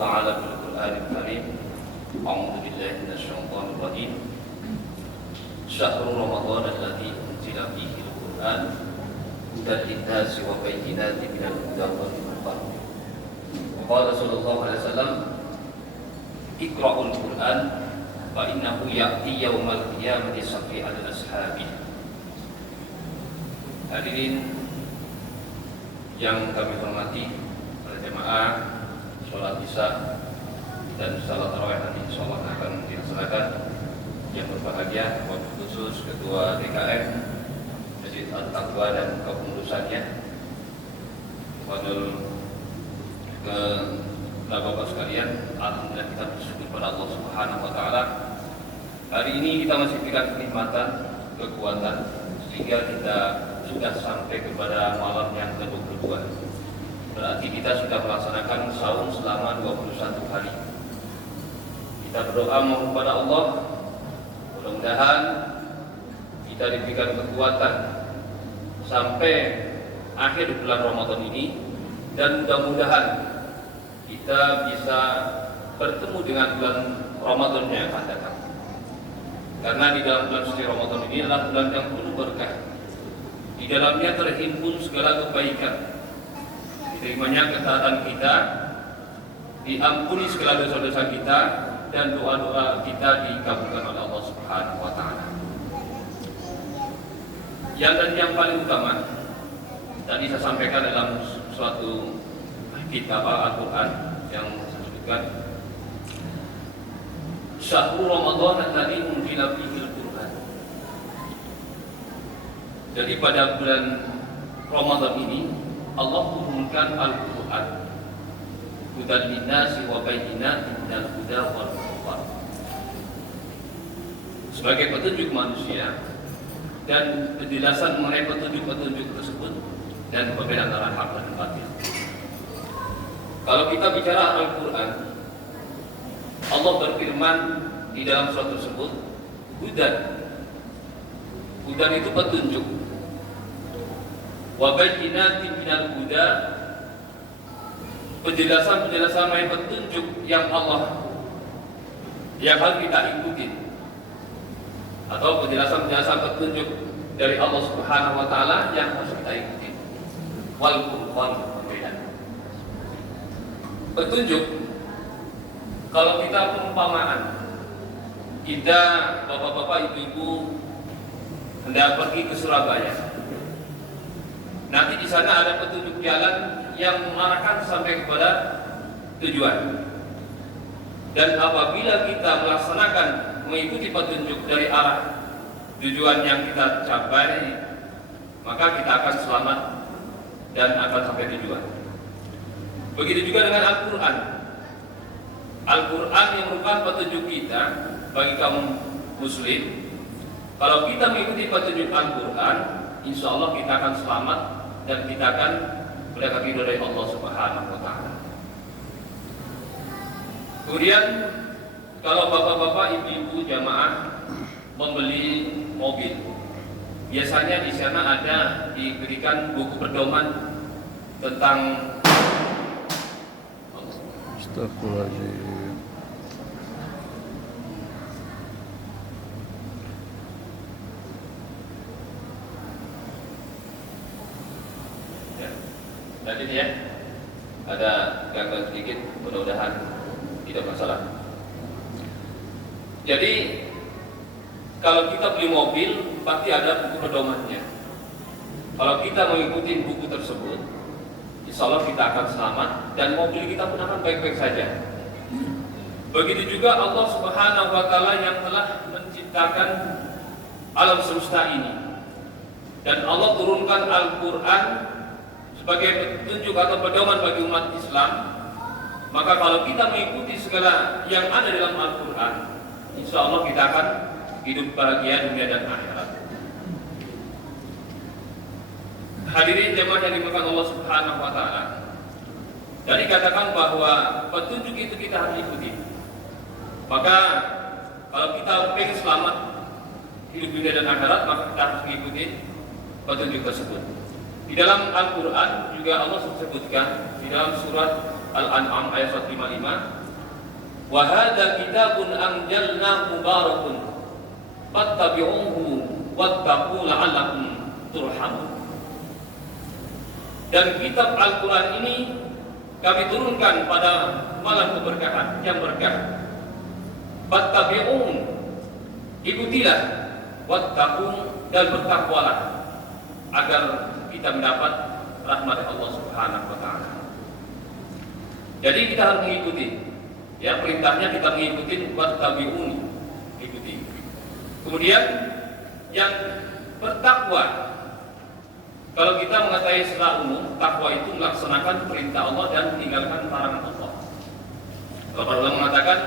تعالى في القرآن الكريم أعوذ بالله من الشيطان الرجيم شهر رمضان الذي أنزل فيه القرآن هدى للناس وبينات من الهدى والفرقان وقال صلى الله عليه وسلم اقرأوا القرآن فإنه يأتي يوم القيامة شفيعا لأصحابه. Hadirin yang kami hormati, para jemaah sholat isya dan salat tarawih nanti insyaallah akan dilaksanakan. Yang berbahagia waktu khusus Ketua DKM Masjid At-Taqwa dan kepengurusannya, Fadil ke Bapak sekalian, alhamdulillah kita bersyukur pada Allah Subhanahu wa taala. Hari ini kita masih diberikan kenikmatan, kekuatan sehingga kita sudah sampai kepada malam yang ke-22. Berarti kita sudah melaksanakan saum selama 21 hari. Kita berdoa mohon kepada Allah, mudah-mudahan kita diberikan kekuatan sampai akhir bulan Ramadan ini, dan mudah-mudahan kita bisa bertemu dengan bulan Ramadan yang akan datang. Karena di dalam bulan suci Ramadan ini adalah bulan yang penuh berkah. Di dalamnya terhimpun segala kebaikan, diterimanya ketaatan kita, diampuni segala dosa-dosa kita, dan doa-doa kita dikabulkan oleh Allah Subhanahu wa taala. Yang paling utama tadi saya sampaikan dalam suatu kitab Al-Quran yang saya sebutkan, Syahrul Ramadan alladzi unzila fihi al-Qur'an. Jadi pada bulan Ramadan ini Allah turunkan Al-Quran, hudan linnasi wa bayyinatin minal huda wal furqan, sebagai petunjuk manusia dan penjelasan mengenai petunjuk-petunjuk tersebut dan perbedaan antara hak dan batil. Kalau kita bicara Al-Quran, Allah berfirman di dalam surat tersebut, hudan. Hudan itu petunjuk. Wa bayyinatin minal huda, penjelasan-penjelasan mengenai petunjuk yang harus kita ikuti, atau penjelasan-penjelasan petunjuk dari Allah Subhanahu wa taala yang harus kita ikuti. Wal furqan, petunjuk. Kalau kita perumpamaan, kita bapak-bapak, ibu-ibu hendak pergi ke Surabaya. Nanti di sana ada petunjuk jalan yang mengarahkan sampai kepada tujuan. Dan apabila kita melaksanakan mengikuti petunjuk dari arah tujuan yang kita capai, maka kita akan selamat dan akan sampai tujuan. Begitu juga dengan Al-Quran. Al-Quran yang merupakan petunjuk kita bagi kaum muslim. Kalau kita mengikuti petunjuk Al-Quran, insya Allah kita akan selamat dan kita akan mendapat ridho dari Allah Subhanahu wa taala. Kemudian kalau bapak-bapak, ibu-ibu jamaah membeli mobil, biasanya di sana ada diberikan buku pedoman tentang Astagfirullahaladzim. Ya, tadi ya ada gangguan sedikit, mudah-mudahan tidak masalah. Jadi kalau kita beli mobil pasti ada buku pedomannya. Kalau kita mengikuti buku tersebut, insya Allah kita akan selamat dan mobil kita pun akan baik-baik saja. Begitu juga Allah Subhanahu wa taala yang telah menciptakan alam semesta ini, dan Allah turunkan Al-Quran sebagai petunjuk atau pedoman bagi umat Islam. Maka kalau kita mengikuti segala yang ada dalam Al-Quran, insya Allah kita akan hidup bahagia dunia dan akhirat. Hadirin jemaah yang dimuliakan Allah Subhanahu wa taala. Jadi katakan bahwa petunjuk itu kita harus ikuti. Maka kalau kita ingin selamat hidup dunia dan akhirat, maka kita harus mengikuti petunjuk tersebut. Di dalam Al-Quran juga Allah sebutkan di dalam surat Al-An'am ayat 155. Wa hadza kitabun anjalnahu mubarakun fattabi'uhu wattaqu la'allakum turhamun. Dan kitab Al-Quran ini kami turunkan pada malam keberkahan yang berkah. Fattabi'uhu, ikutilah, wattaqu, dan bertakwalah agar kita mendapat rahmat Allah Subhanahu wa taala. Jadi kita harus mengikuti, ya, perintahnya kita mengikuti, wattabi'uni, ikuti. Kemudian yang bertakwa, kalau kita mengetahui secara umum, takwa itu melaksanakan perintah Allah dan meninggalkan larangan Allah. Kalau para ulama mengatakan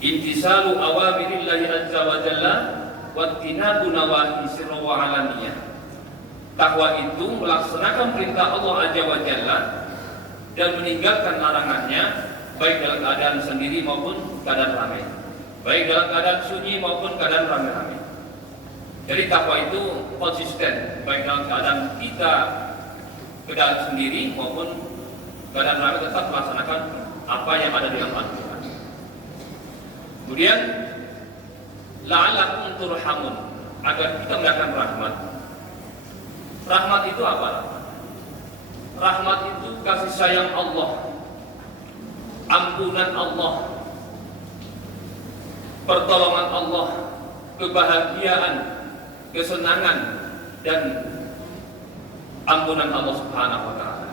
intisalu awamirillahi azza wa jalla wattinabu nawahi sirra wa alaniyah. Takwa itu melaksanakan perintah Allah azza wa jalla dan meninggalkan larangannya, baik dalam keadaan sendiri maupun keadaan ramai, baik dalam keadaan sunyi maupun keadaan ramai-ramai. Jadi takwa itu konsisten, baik dalam keadaan kita keadaan sendiri maupun keadaan ramai, tetap melaksanakan apa yang ada di dalam Al-Quran. Kemudian la'allakum turhamun, agar kita mendapatkan rahmat. Rahmat itu apa? Rahmat itu kasih sayang Allah, ampunan Allah, pertolongan Allah, kebahagiaan, kesenangan, dan ampunan Allah Subhanahu wa taala.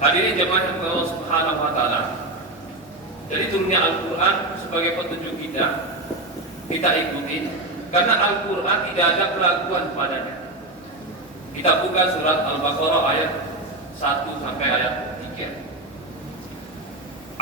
Hadirin jemaah Allah Subhanahu wa taala. Jadi turunnya Al-Quran sebagai petunjuk kita ikuti, karena Al-Quran tidak ada keraguan padanya. Kita buka surat Al-Baqarah ayat 1 sampai ayat 3.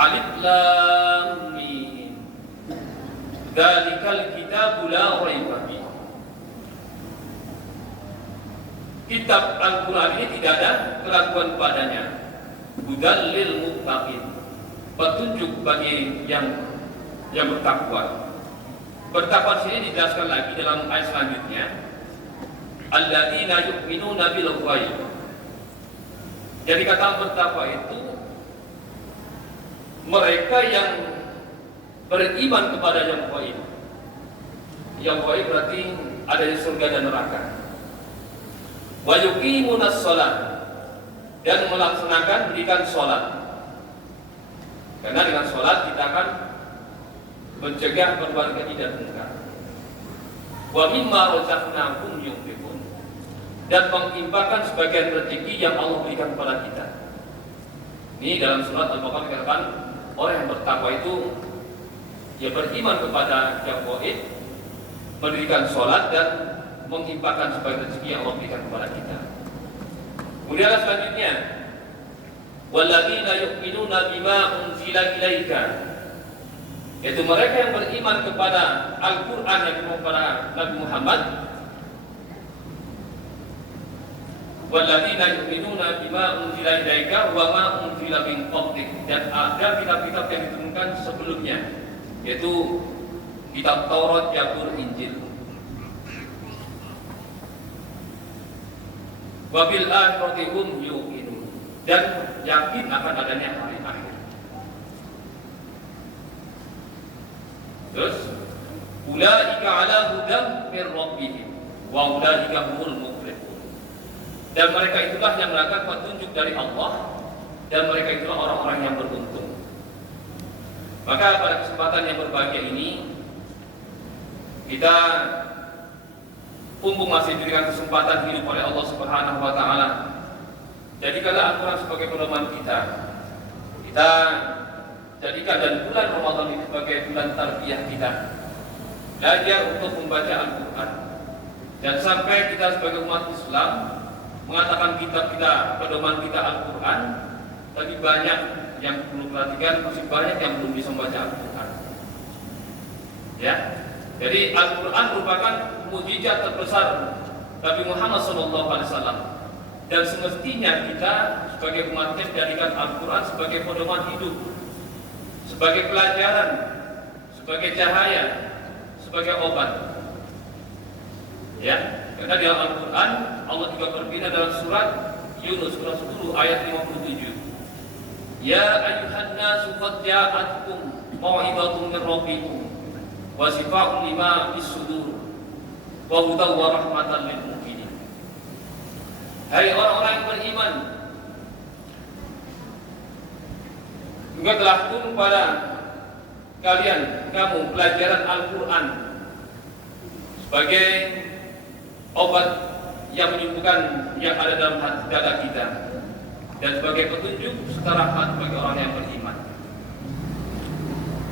Alif Lam Mim, dzalikal kitabu la raiba fihi. Kitab Al-Quran ini tidak ada keraguan padanya. Hudal lil muttaqin, petunjuk bagi yang bertakwa. Bertakwa sini dijelaskan lagi dalam ayat selanjutnya. Alladzina yu'minuna bil ghaib. Jadi kata bertakwa itu mereka yang beriman kepada yang ghaib. Yang ghaib berarti ada di surga dan neraka. Wa yuqimunas shalah, dan melaksanakan pendidikan sholat. Karena dengan sholat kita akan mencegah berbagai keji dan munkar. Wa mimma razaqnakum yunfiqun, dan menginfakkan sebagian rezeki yang Allah berikan kepada kita. Ini dalam surat Al-Baqarah dikatakan orang yang bertakwa itu dia beriman kepada yang gaib, mendirikan sholat dan menginfakkan sebagian rezeki yang Allah berikan kepada kita. Kemudian selanjutnya, walladzina yu'minuna bima unzila ilaika, yaitu mereka yang beriman kepada Al-Quran yang dibawa kepada Nabi Muhammad. Walladzina yu'minuna bima unzila ilaika wa ma unzila min qablik, dan ada kitab-kitab yang diturunkan sebelumnya, yaitu kitab Taurat, Zabur, Injil. Wabil akhirati hum yuqinun, dan yakin akan adanya hari akhir. Terus ulaika ala hudam min rabbihim wa ulaika humul muflihun, dan mereka itulah yang mendapatkan petunjuk dari Allah, dan mereka itulah orang-orang yang beruntung. Maka pada kesempatan yang berbahagia ini kita mumpung masih diberikan kesempatan hidup oleh Allah Subhanahu wa taala, jadikanlah Al-Quran sebagai pedoman kita. Kita jadikan dan bulan Ramadan ini sebagai bulan tarbiyah kita. Belajar untuk membaca Al-Quran. Dan sampai kita sebagai umat Islam mengatakan kitab kita, pedoman kita Al-Quran, tapi banyak yang perlu perhatikan, masih banyak yang belum bisa membaca Al-Quran. Ya. Jadi Al-Quran merupakan mukjizat terbesar Nabi Muhammad SAW, dan semestinya kita sebagai umatnya menjadikan Al-Quran sebagai pedoman hidup, sebagai pelajaran, sebagai cahaya, sebagai obat. Ya, karena di dalam Al-Quran Allah juga berfirman dalam surat Yunus surah 10 ayat 57. Ya ayyuhan nasu qad ja'atkum mau'izatun min rabbikum wa shifaa'un lima fis sudur wa hudan wa rahmatan lil mu'minin. Hai orang-orang yang beriman, juga telah turun pada kalian kamu pelajaran Al-Quran sebagai obat yang menyembuhkan yang ada dalam hati dada kita dan sebagai petunjuk serta rahmat bagi orang yang beriman.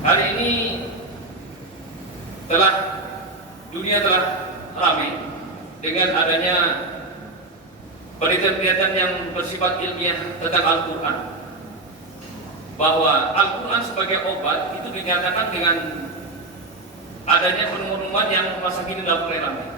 Hari ini dunia telah ramai dengan adanya penelitian-penelitian yang bersifat ilmiah tentang Al-Quran, bahwa Al-Quran sebagai obat itu dinyatakan dengan adanya penemuan yang masa kini dalam mulai ramai.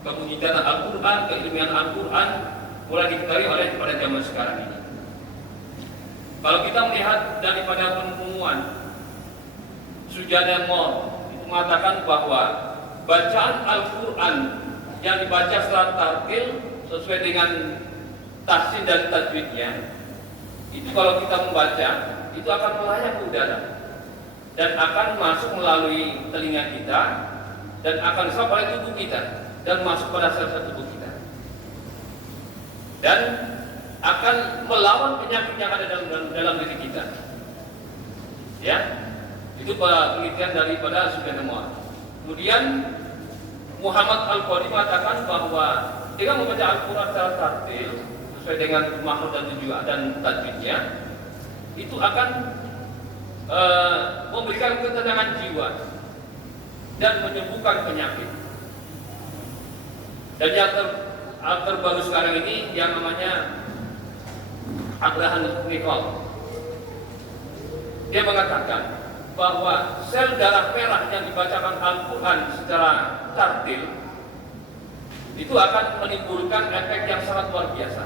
Kemujizatan Al-Quran, keilmian Al-Quran mulai diketahui oleh pada zaman sekarang ini. Kalau kita melihat daripada penemuan Sujada Mor itu mengatakan bahwa bacaan Al-Quran yang dibaca secara tartil sesuai dengan tahsin dan tajwidnya, itu kalau kita membaca itu akan melayang ke udara dan akan masuk melalui telinga kita dan akan sampai pada tubuh kita dan masuk pada sel-sel tubuh kita dan akan melawan penyakit yang ada dalam diri kita. Ya, itu penelitian daripada Sujada Mor. Kemudian Muhammad Al-Qadi mengatakan bahwa dengan membaca Al-Quran secara tartil sesuai dengan makhraj dan tujuan dan tajwidnya, itu akan memberikan ketenangan jiwa dan menyembuhkan penyakit. Dan yang terbaru sekarang ini yang namanya Abraham Nicole, dia mengatakan bahwa sel darah merah yang dibacakan Al-Quran secara tartil itu akan menimbulkan efek yang sangat luar biasa,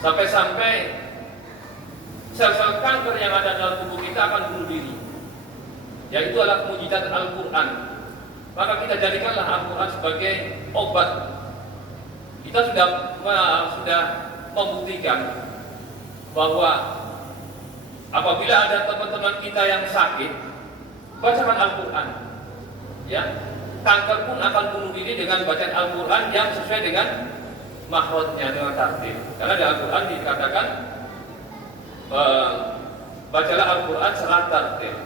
sampai-sampai sel-sel kanker yang ada dalam tubuh kita akan bunuh diri. Yaitu adalah mukjizat Al-Quran. Maka kita jadikanlah Al-Quran sebagai obat. Kita sudah membuktikan bahwa apabila ada teman-teman kita yang sakit, bacakan Al-Quran. Ya, kanker pun akan bunuh diri dengan bacaan Al-Quran yang sesuai dengan makhrajnya, dengan tartil. Karena di Al-Quran dikatakan bacalah Al-Quran secara tartil.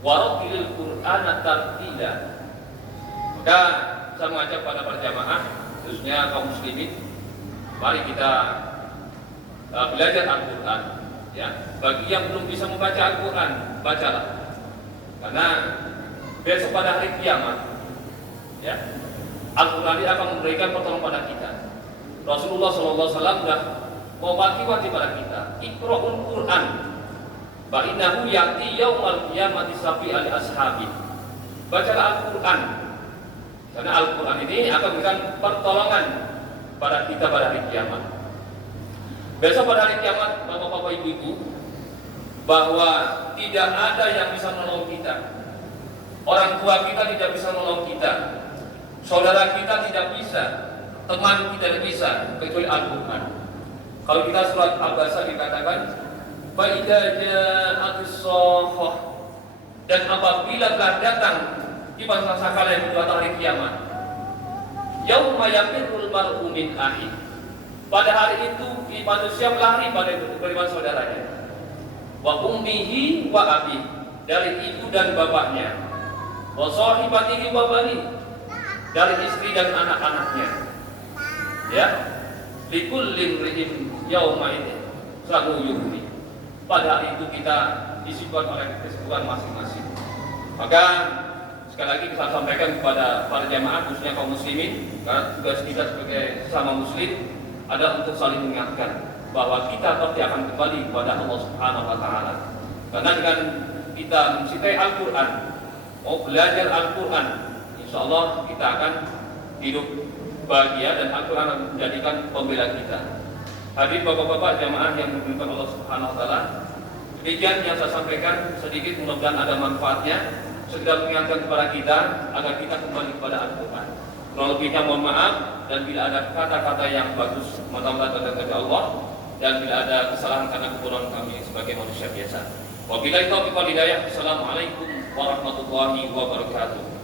Warattilil Qur'ana tartila. Maka saya mengajak pada berjamaah, khususnya kaum muslimin, mari kita belajar Al-Quran. Ya, bagi yang belum bisa membaca Al-Quran, bacalah. Karena besok pada hari kiamat, ya, Al-Quran ini akan memberikan pertolongan pada kita. Rasulullah SAW sudah mewanti-wanti pada kita, Iqra'ul Quran, fa innahu ya'ti yaumal qiyamati syafi'an li ashabi. Bacalah Al-Quran, karena Al-Quran ini akan memberikan pertolongan pada kita pada hari kiamat. Besok pada hari kiamat, bapak-bapak, ibu-ibu, bahwa tidak ada yang bisa menolong kita. Orang tua kita tidak bisa menolong kita, saudara kita tidak bisa, teman kita tidak bisa, kecuali Al-Quran. Kalau kita surat Al-Baqarah dikatakan, fa idza ja'atis shakhah, dan apabila telah datang di masa sakala yang kedua hari kiamat, yauma yafirrul mar'u min akhi, pada hari itu manusia melari dari saudaranya, wa ummihi wa abi, dari ibu dan bapaknya, wa sahibatihi wa bani, dari istri dan anak-anaknya. Ya, likulli imri'in yauma idzin sya'nun yughni. Pada hari itu kita disibukkan oleh kesibukan masing-masing. Maka sekali lagi saya sampaikan kepada para jamaah, khususnya kaum muslimin, karena tugas kita sebagai sesama muslim ada untuk saling mengingatkan bahwa kita pasti akan kembali kepada Allah Subhanahu wa taala. Karena dengan kita mencintai Al-Quran, mau belajar Al-Quran, insyaallah kita akan hidup bahagia dan Al-Quran akan menjadikan pembela kita. Hadir bapak-bapak jamaah yang dimuliakan Allah Subhanahu wa taala, demikian yang saya sampaikan, sedikit mudah-mudahan ada manfaatnya, segera mengingatkan kepada kita agar kita kembali kepada Al-Quran. Kalau lebihnya mohon maaf. dan bila ada kata-kata yang bagus mata-mata datang dari Allah, dan bila ada kesalahan karena kekurangan kami sebagai manusia biasa. Wabillahi taufiq wal hidayah. Assalamualaikum warahmatullahi wabarakatuh.